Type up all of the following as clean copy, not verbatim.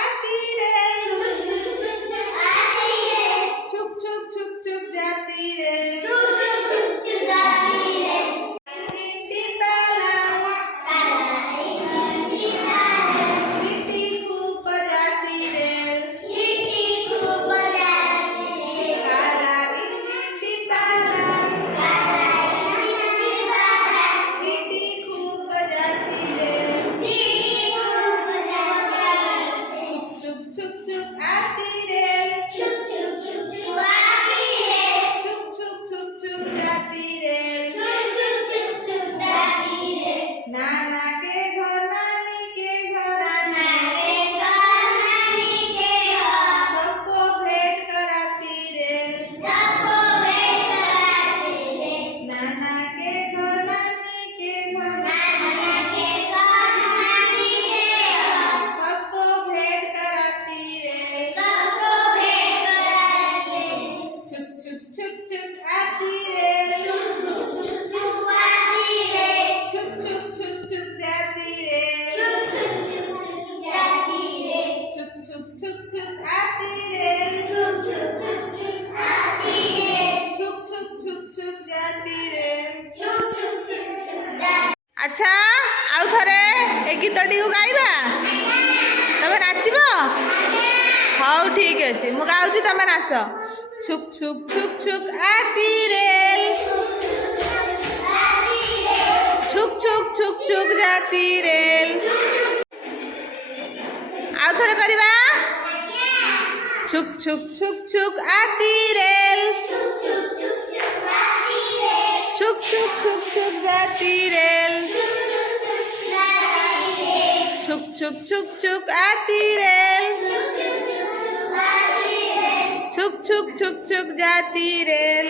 आती रेल, छुक छुक छुक छुक जाती रेल, इंजन डिपाला, सीटी खूब बजाती रेल, काला इंजन डिपाला, सीटी खूब बजाती रेल, छुक छुक छुक आती रेल, छुक छुक छुक छुक जाती रेल, नाना के घर नानी के घर, सबको भेंट कराती रेल, नाना के घर नानी के घर, सबको भेंट कराती रेल, छुक छुक छुक छुक आती रेल, छुक छुक छुक छुक जाती रेल, छुक छुक छुक छुक आती रेल, छुक छुक छुक छुक जाती रेल। अच्छा आउ थरे ए गीतटी को गाइबा तमे नाचिब हौ ठीक अछि मु गाउची तमे नाच छुक छुक छुक छुक आती रेल छुक छुक छुक छुक जाती रेल आउ थरे करबा छुक छुक छुक छुक आती रेल छुक छुक छुक छुक जाती रेल छुक छुक छुक छुक आती रेल छुक छुक छुक छुक जाती रेल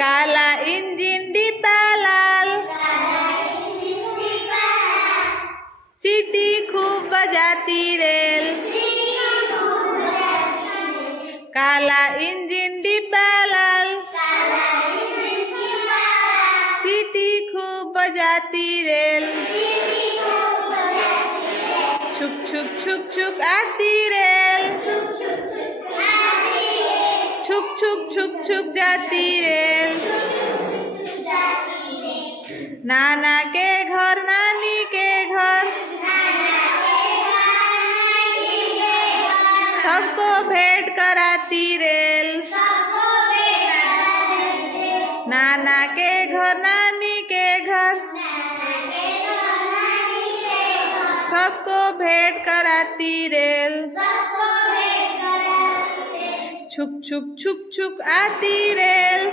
काला इंजन डिब्बा लाल सीटी खूब बजाती रेल काला इंजन डिब्बा लाल सीटी खूब बजाती रेल छुक छुक छुक छुक आती रेल छुक छुक छुक छुक जाती रेल नाना के घर नानी के घर सबको भेंट कराती रेल नाना के घर नानी के घर सबको भेंट कराती रेल छुक छुक छुक छुक आती रेल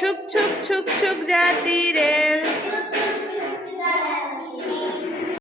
छुक छुक छुक छुक जाती रेल